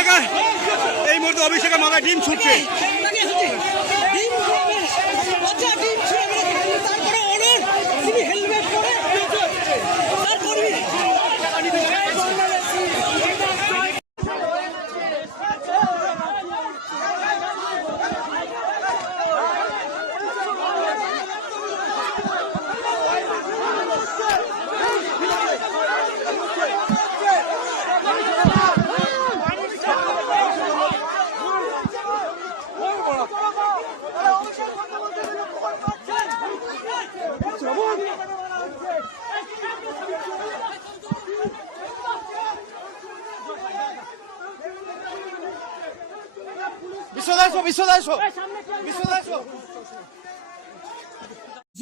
এলাকায় এই মুহূর্তে অভিষেকের মাথায় ডিম ছুটছে।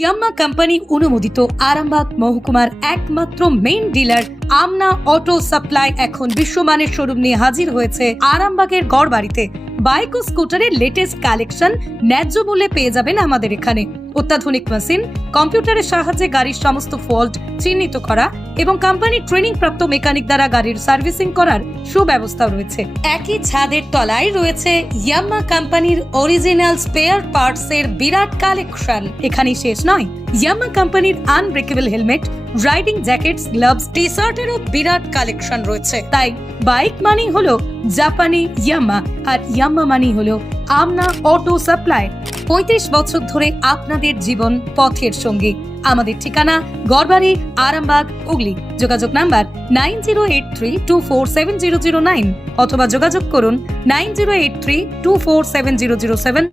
ইয়াম্মা কোম্পানি অনুমোদিত আরামবাগ মহকুমার একমাত্র মেইন ডিলার আমনা অটো সাপ্লাই এখন বিশ্বমানের শোরুম নিয়ে হাজির হয়েছে আরামবাগের গড়বাড়িতে। বাইক ও স্কুটারের লেটেস্ট কালেকশন ন্যায্য মূল্যে পেয়ে যাবেন আমাদের এখানে। অত্যাধুনিক মেশিন, কম্পিউটারের সাহায্যে গাড়ির সমস্ত ফল্ট চিহ্নিত করা এবং কোম্পানির ট্রেনিং প্রাপ্ত মেকানিক দ্বারা গাড়ির সার্ভিসিং করার সুব্যবস্থাও রয়েছে। একই ছাদের তলায় রয়েছে ইয়াম্মা কোম্পানির অরিজিনাল স্পেয়ার পার্টসের বিরাট কালেকশন। এখানেই শেষ নয়, ইয়াম্মা কোম্পানির unbreakable helmet, riding jackets, gloves, T শার্টেরও বিরাট কালেকশন রয়েছে। তাই বাইক মানি হলো জাপানি ইয়াম্মা, আর ইয়াম্মা মানি হলো আমনা অটো সাপ্লাই। 35 বছর ধরে আপনাদের জীবন পথের সঙ্গী। আমাদের ঠিকানা গড়বাড়ি, আরামবাগ, হুগলি। যোগাযোগ নাম্বার 9083247009 অথবা যোগাযোগ করুন 9083247007।